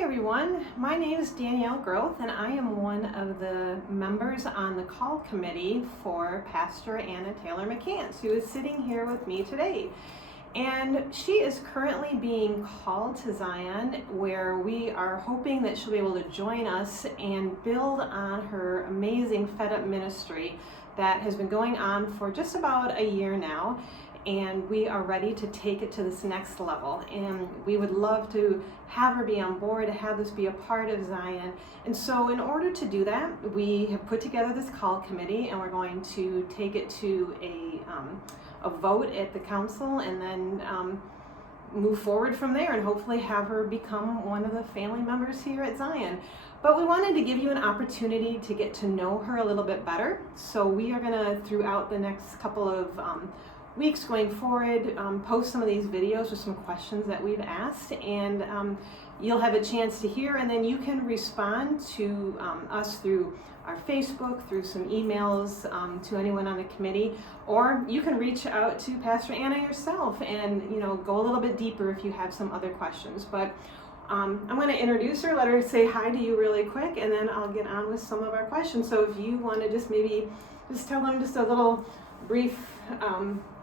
Hi everyone, my name is Danielle Groth and I am one of the members on the call committee for Pastor Anna Taylor McCants, who is sitting here with me today. And she is currently being called to Zion, where we are hoping that she'll be able to join us and build on her amazing Fed Up ministry that has been going on for just about a year now. And we are ready to take it to this next level. And we would love to have her be on board, to have this be a part of Zion. And so in order to do that, we have put together this call committee, and we're going to take it to a vote at the council, and then move forward from there and hopefully have her become one of the family members here at Zion. But we wanted to give you an opportunity to get to know her a little bit better. So we are gonna, throughout the next couple of weeks going forward, post some of these videos with some questions that we've asked, and you'll have a chance to hear, and then you can respond to us through our Facebook, through some emails to anyone on the committee, or you can reach out to Pastor Anna yourself and go a little bit deeper if you have some other questions. But I'm going to introduce her, let her say hi to you really quick, and then I'll get on with some of our questions. So if you want to just maybe just tell them just a little brief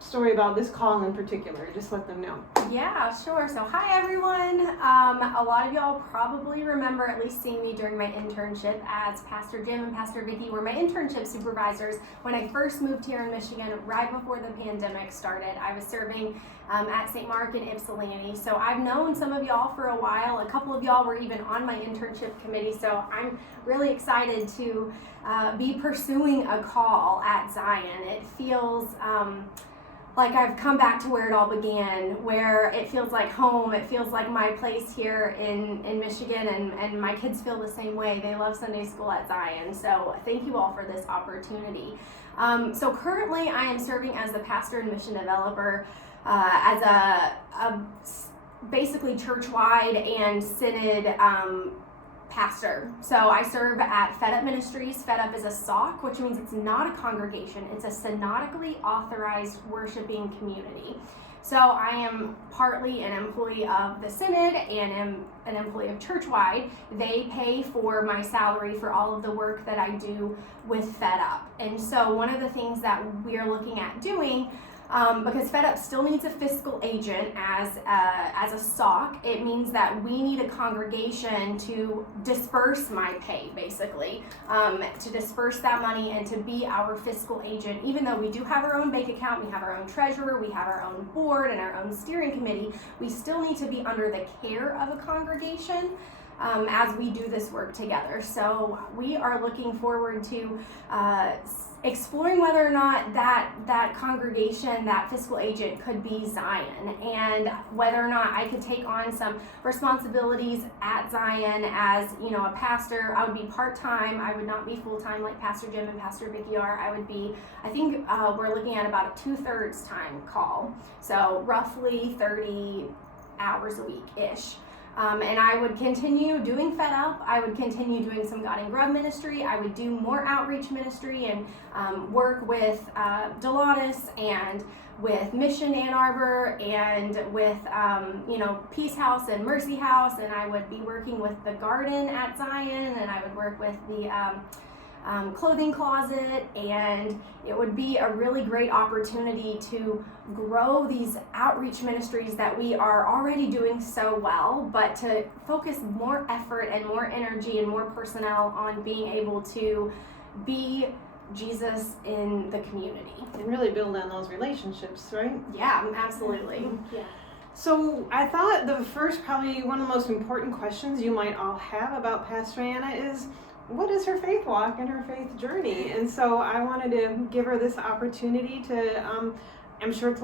story about this call in particular, just let them know. Yeah, sure. So hi everyone. A lot of y'all probably remember at least seeing me during my internship, as Pastor Jim and Pastor Vicki were my internship supervisors when I first moved here in Michigan right before the pandemic started. I was serving at St. Mark in Ypsilanti. So I've known some of y'all for a while. A couple of y'all were even on my internship committee. So I'm really excited to be pursuing a call at Zion. It feels like I've come back to where it all began, where it feels like home. It feels like my place here in Michigan, and my kids feel the same way. They love Sunday school at Zion. So thank you all for this opportunity. So currently I am serving as the pastor and mission developer as a basically church-wide and synod pastor. So I serve at Fed Up Ministries. Fed Up is a SOC, which means it's not a congregation. It's a synodically authorized worshiping community. So I am partly an employee of the synod and am an employee of Churchwide. They pay for my salary for all of the work that I do with Fed Up. And so one of the things that we're looking at doing, because Fed Up still needs a fiscal agent as a SOC, it means that we need a congregation to disperse my pay, basically, to disperse that money and to be our fiscal agent. Even though we do have our own bank account, we have our own treasurer, we have our own board and our own steering committee, we still need to be under the care of a congregation as we do this work together. So we are looking forward to exploring whether or not that congregation, that fiscal agent, could be Zion, and whether or not I could take on some responsibilities at Zion as a pastor. I would be part-time. I would not be full-time like Pastor Jim and Pastor Vicki are. I would be, I think we're looking at about a 2/3 time call, so roughly 30 hours a week-ish. And I would continue doing Fed Up. I would continue doing some God and Grub ministry. I would do more outreach ministry and work with Delonis and with Mission Ann Arbor and with Peace House and Mercy House. And I would be working with the garden at Zion, and I would work with the clothing closet, and it would be a really great opportunity to grow these outreach ministries that we are already doing so well, but to focus more effort and more energy and more personnel on being able to be Jesus in the community. And really build on those relationships, right? Yeah, absolutely. Yeah. So I thought the first, probably one of the most important questions you might all have about Pastor Anna is, what is her faith walk and her faith journey? And so I wanted to give her this opportunity to, I'm sure it's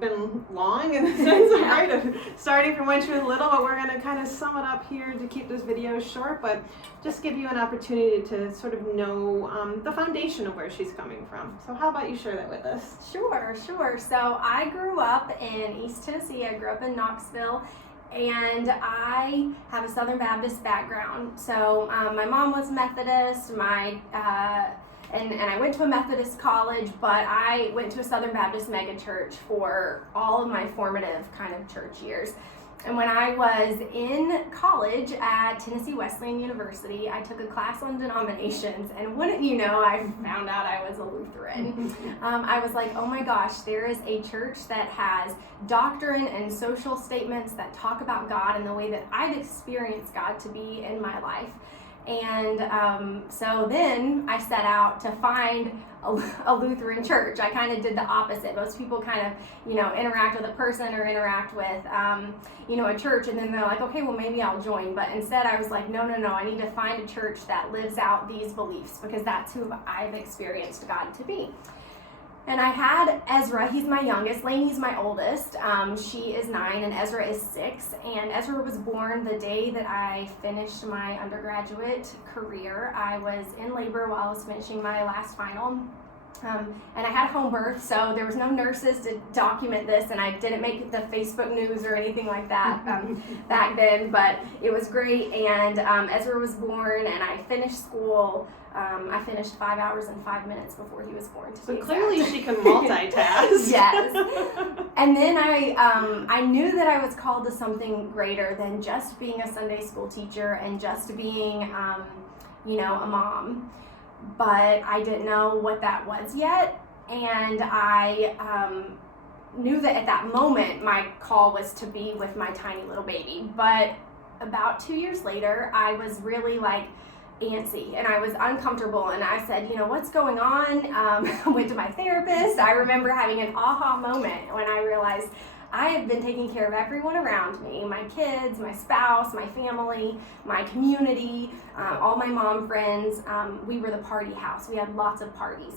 been long in the sense of right, of starting from when she was little, but we're going to kind of sum it up here to keep this video short, but just give you an opportunity to sort of know the foundation of where she's coming from. So how about you share that with us? Sure. So I grew up in East Tennessee. I grew up in Knoxville. And I have a Southern Baptist background. So my mom was Methodist, and I went to a Methodist college, but I went to a Southern Baptist megachurch for all of my formative kind of church years. And when I was in college at Tennessee Wesleyan University, I took a class on denominations, and wouldn't you know, I found out I was a Lutheran. I was like, oh my gosh, there is a church that has doctrine and social statements that talk about God in the way that I've experienced God to be in my life. And so then I set out to find a Lutheran church. I kind of did the opposite. Most people kind of, interact with a person or interact with, a church, and then they're like, okay, well, maybe I'll join. But instead I was like, no, I need to find a church that lives out these beliefs, because that's who I've experienced God to be. And I had Ezra, he's my youngest, Lainey's my oldest. She is 9 and Ezra is 6. And Ezra was born the day that I finished my undergraduate career. I was in labor while I was finishing my last final. And I had home birth, so there was no nurses to document this, and I didn't make the Facebook news or anything like that back then, but it was great. And Ezra was born, and I finished school. I finished 5 hours and 5 minutes before he was born. So clearly she can multitask. Yes. And then I knew that I was called to something greater than just being a Sunday school teacher and just being, a mom. But I didn't know what that was yet, and I knew that at that moment my call was to be with my tiny little baby. But about 2 years later, I was really antsy, and I was uncomfortable, and I said, what's going on? I went to my therapist. I remember having an aha moment when I realized I have been taking care of everyone around me, my kids, my spouse, my family, my community, all my mom friends. We were the party house. We had lots of parties.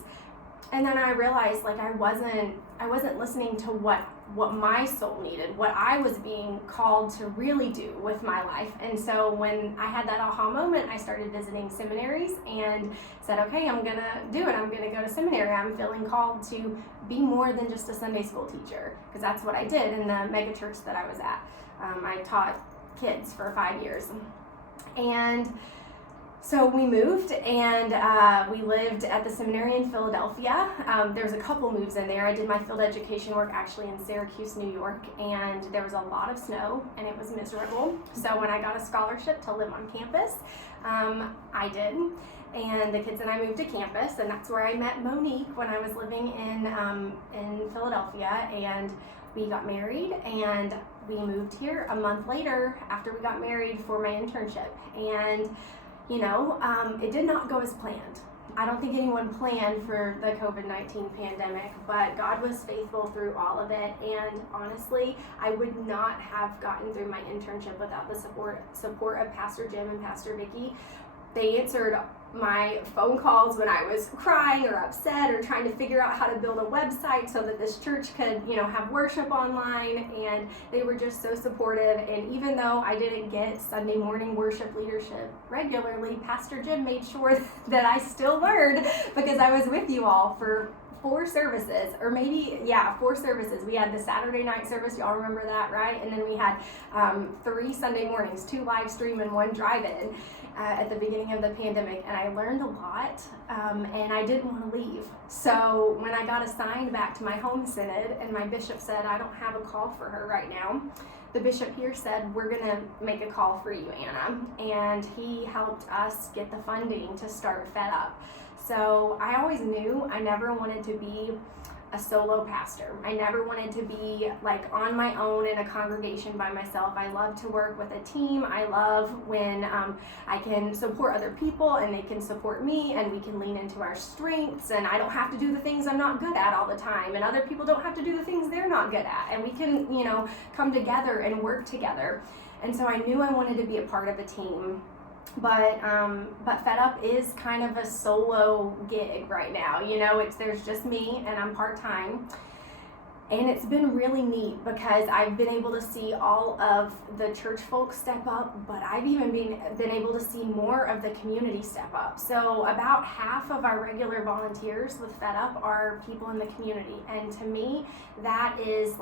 And then I realized I wasn't listening to what my soul needed, what I was being called to really do with my life. And so when I had that aha moment, I started visiting seminaries and said, okay, I'm gonna do it. I'm gonna go to seminary. I'm feeling called to be more than just a Sunday school teacher, because that's what I did in the mega church that I was at. I taught kids for 5 years. And so we moved, and we lived at the seminary in Philadelphia. There was a couple moves in there. I did my field education work actually in Syracuse, New York, and there was a lot of snow, and it was miserable. So when I got a scholarship to live on campus, I did. And the kids and I moved to campus, and that's where I met Monique when I was living in Philadelphia, and we got married, and we moved here a month later after we got married for my internship. And it did not go as planned. I don't think anyone planned for the COVID-19 pandemic, but God was faithful through all of it. And honestly, I would not have gotten through my internship without the support of Pastor Jim and Pastor Vicki. They answered my phone calls when I was crying or upset or trying to figure out how to build a website so that this church could, have worship online, and they were just so supportive. And even though I didn't get Sunday morning worship leadership regularly, Pastor Jim made sure that I still learned, because I was with you all for 4 services, or maybe, 4 services. We had the Saturday night service, y'all remember that, right? And then we had 3 Sunday mornings, 2 live stream and 1 drive-in at the beginning of the pandemic, and I learned a lot, and I didn't want to leave. So when I got assigned back to my home synod, and my bishop said, I don't have a call for her right now, the bishop here said, we're going to make a call for you, Anna, and he helped us get the funding to start Fed Up. So I always knew I never wanted to be a solo pastor. I never wanted to be on my own in a congregation by myself. I love to work with a team. I love when I can support other people and they can support me, and we can lean into our strengths, and I don't have to do the things I'm not good at all the time, and other people don't have to do the things they're not good at, and we can, come together and work together. And so I knew I wanted to be a part of a team. But Fed Up is kind of a solo gig right now. There's just me, and I'm part-time. And it's been really neat because I've been able to see all of the church folks step up, but I've even been able to see more of the community step up. So about half of our regular volunteers with Fed Up are people in the community. And to me, that is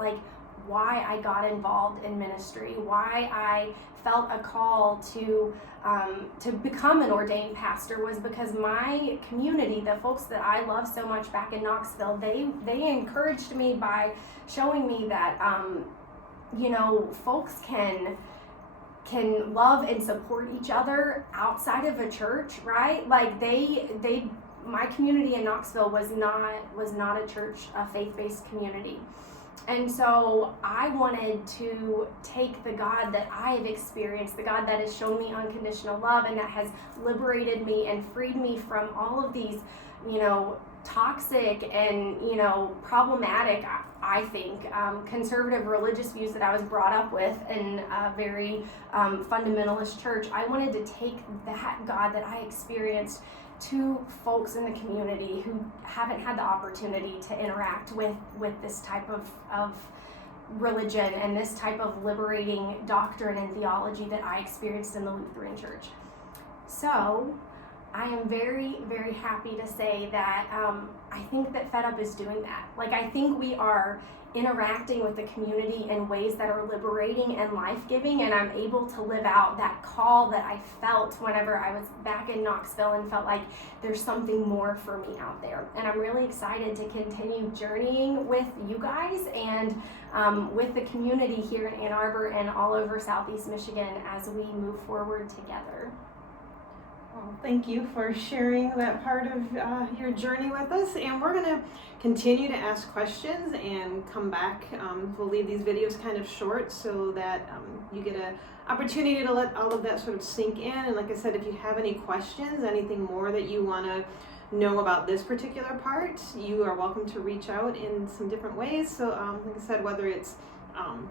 why I got involved in ministry, why I felt a call to become an ordained pastor, was because my community, the folks that I love so much back in Knoxville, they encouraged me by showing me that folks can love and support each other outside of a church, right? Like my community in Knoxville was not a church, a faith-based community. And so I wanted to take the God that I have experienced, the God that has shown me unconditional love and that has liberated me and freed me from all of these, toxic and, problematic, I think, conservative religious views that I was brought up with in a very fundamentalist church. I wanted to take that God that I experienced to folks in the community who haven't had the opportunity to interact with this type of religion and this type of liberating doctrine and theology that I experienced in the Lutheran Church. So I am very, very happy to say that I think that Fed Up is doing that. Like, I think we are interacting with the community in ways that are liberating and life-giving, and I'm able to live out that call that I felt whenever I was back in Knoxville and felt like there's something more for me out there. And I'm really excited to continue journeying with you guys and with the community here in Ann Arbor and all over Southeast Michigan as we move forward together. Well, thank you for sharing that part of your journey with us, and we're going to continue to ask questions and come back. We'll leave these videos kind of short so that you get an opportunity to let all of that sort of sink in. And like I said, if you have any questions, anything more that you want to know about this particular part, you are welcome to reach out in some different ways. So like I said, whether it's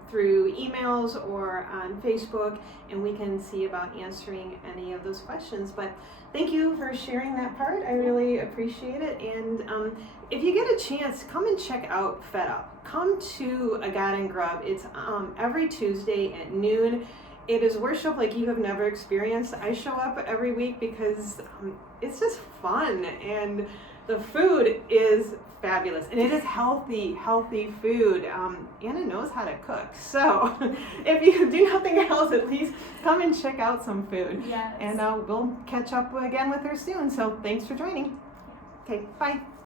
through emails or on Facebook, and we can see about answering any of those questions. But thank you for sharing that part. I really appreciate it. And if you get a chance, come and check out Fed Up. Come to A God and Grub. It's every Tuesday at noon. It is worship like you have never experienced. I show up every week because it's just fun, and the food is fabulous, and it is healthy food. Anna knows how to cook, so if you do nothing else, at least come and check out some food. Yes. And we'll catch up again with her soon. So thanks for joining. Okay, bye.